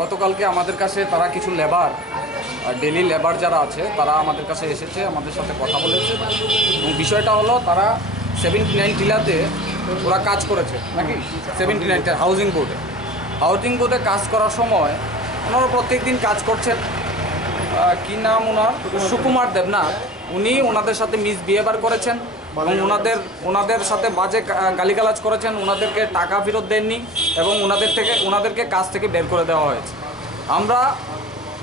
গতকালকে আমাদের কাছে তারা কিছু লেবার ডেলি লেবার যারা আছে তারা আমাদের কাছে এসেছে, আমাদের সাথে কথা বলেছে এবং বিষয়টা হলো তারা 79 টিলাতে ওরা কাজ করেছে নাকি 79 হাউজিং বোর্ডে কাজ করার সময় ওনারা প্রত্যেক দিন কাজ করছেন। কী নাম ওনার? সুকুমার দেবনাথ। উনি ওনাদের সাথে মিসবিহেভিয়ার করেছেন এবং ওনাদের সাথে বাজে গালিগালাজ করেছেন, ওনাদেরকে টাকা ফেরত দেননি এবং ওনাদেরকে কাজ থেকে বের করে দেওয়া হয়েছে।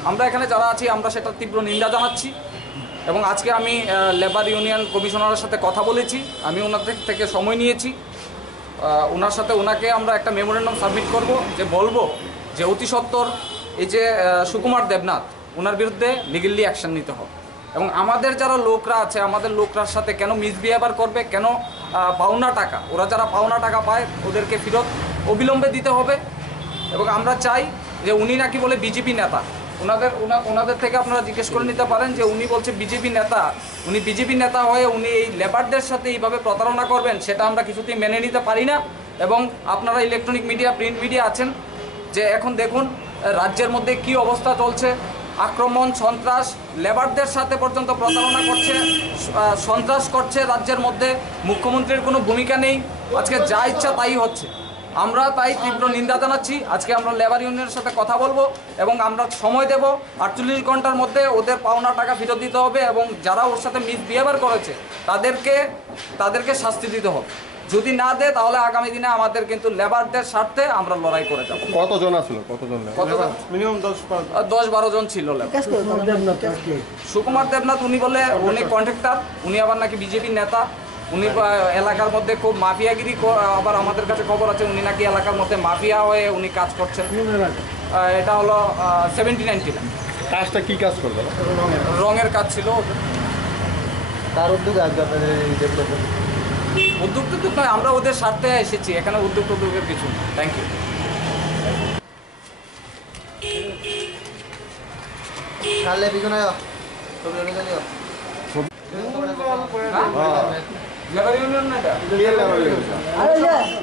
আমরা এখানে যারা আছি আমরা সেটা তীব্র নিন্দা জানাচ্ছি এবং আজকে আমি লেবার ইউনিয়ন কমিশনারের সাথে কথা বলেছি, আমি ওনাদের থেকে সময় নিয়েছি। ওনাকে আমরা একটা মেমোরেন্ডাম সাবমিট করব, যে বলবো যে অতি সত্বর এই যে সুকুমার দেবনাথ ওনার বিরুদ্ধে লিগ্যালি অ্যাকশন নিতে হবে এবং আমাদের যারা লোকরা আছে আমাদের লোকরার সাথে কেন মিসবিহেভিয়ার করবে, কেন পাওনা টাকা, ওরা যারা পাওনা টাকা পায় ওদেরকে ফেরত অবিলম্বে দিতে হবে। এবং আমরা চাই যে উনি নাকি বলে বিজেপি নেতা, ওনাদের থেকে আপনারা জিজ্ঞেস করে নিতে পারেন যে উনি বলছে বিজেপি নেতা, উনি বিজেপি নেতা হয়ে উনি এই লেবারদের সাথে এইভাবে প্রতারণা করবেন সেটা আমরা কিছুতেই মেনে নিতে পারি না। এবং আপনারা ইলেকট্রনিক মিডিয়া, প্রিন্ট মিডিয়া আছেন, যে এখন দেখুন রাজ্যের মধ্যে কি অবস্থা চলছে, আক্রমণ, সন্ত্রাস, লেবারদের সাথে পর্যন্ত প্রতারণা করছে, সন্ত্রাস করছে রাজ্যের মধ্যে, মুখ্যমন্ত্রীর কোনো ভূমিকা নেই, আজকে যা ইচ্ছা তাই হচ্ছে। আমরা তাই তীব্র নিন্দা জানাচ্ছি। আজকে আমরা লেবার ইউনিয়নের সাথে কথা বলবো এবং আমরা সময় দেব 48 ঘন্টার মধ্যে ওদের পাওনা টাকা ফেরত দিতে হবে এবং যারা ওর সাথে মিসবিহেভিয়ার করেছে তাদেরকে শাস্তি দিতে হবে। যদি না দেয় তাহলে আগামী দিনে আমাদের কিন্তু লেবারদের স্বার্থে আমরা লড়াই করে যাব। কতজন ছিল? মিনিমাম 10-12 জন ছিল লেবার। সুকুমার দেবনাথ উনি কন্ট্রাক্টর, উনি আবার নাকি বিজেপির নেতা, উনি এলাকার মধ্যে খুব মাফিয়াগিরি, আবার আমাদের কাছে খবর আছে উনি নাকি এলাকার মধ্যে মাফিয়া হয়ে উনি কাজ করছেন। এটা হলো 79 টিলা। কাজটা কি কাজ করবে? রঙের কাজ ছিল। তার উদ্যোগে উদ্যোগ নয়, আমরা ওদের স্বার্থে এসেছি, এখানে উদ্যোগের কিছু। Thank you. লেবার ইউনিয়ন না এটা?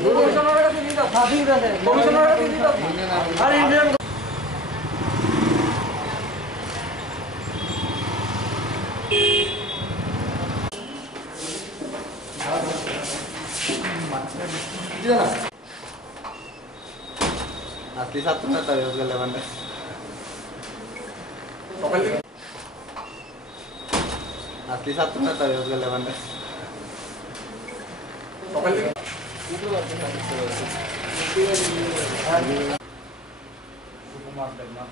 কমিশনারের কাছে দিতে asli satu nggak tahu ya lewan deh. Asli satu nggak tahu ya lewan deh. Sukumar Debnath